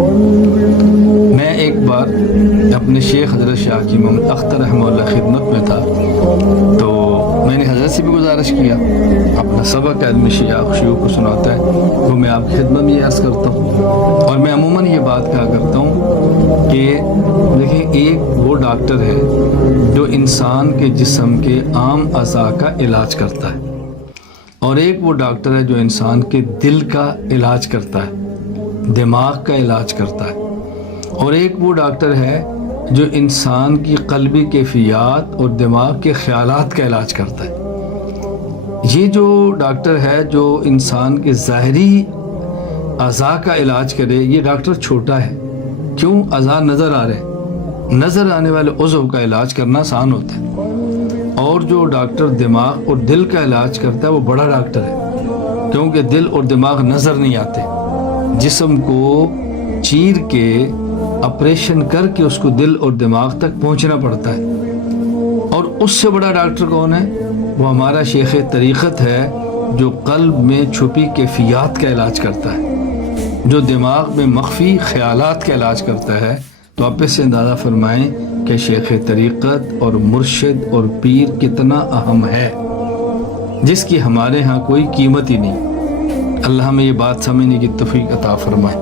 میں ایک بار اپنے شیخ حضرت شاہ کی محمد اختر رحمہ اللہ خدمت میں تھا، تو میں نے حضرت سے بھی گزارش کیا، اپنا سبق آدمی شیوخ کو سناتا ہے وہ میں آپ کی خدمت میں عرض کرتا ہوں، اور میں عموماً یہ بات کہا کرتا ہوں کہ دیکھیں ایک وہ ڈاکٹر ہے جو انسان کے جسم کے عام اعضاء کا علاج کرتا ہے، اور ایک وہ ڈاکٹر ہے جو انسان کے دل کا علاج کرتا ہے، دماغ کا علاج کرتا ہے، اور ایک وہ ڈاکٹر ہے جو انسان کی قلبی کیفیات اور دماغ کے خیالات کا علاج کرتا ہے۔ یہ جو ڈاکٹر ہے جو انسان کے ظاہری اعضاء کا علاج کرے، یہ ڈاکٹر چھوٹا ہے، کیوں؟ اعضاء نظر آ رہے، نظر آنے والے عضو کا علاج کرنا آسان ہوتا ہے، اور جو ڈاکٹر دماغ اور دل کا علاج کرتا ہے وہ بڑا ڈاکٹر ہے، کیونکہ دل اور دماغ نظر نہیں آتے، جسم کو چیر کے آپریشن کر کے اس کو دل اور دماغ تک پہنچنا پڑتا ہے، اور اس سے بڑا ڈاکٹر کون ہے؟ وہ ہمارا شیخ طریقت ہے جو قلب میں چھپی کیفیات کا علاج کرتا ہے، جو دماغ میں مخفی خیالات کا علاج کرتا ہے۔ تو آپ اس سے اندازہ فرمائیں کہ شیخ طریقت اور مرشد اور پیر کتنا اہم ہے، جس کی ہمارے ہاں کوئی قیمت ہی نہیں۔ اللہ ہمیں یہ بات سمجھنے کی توفیق عطا فرمائے۔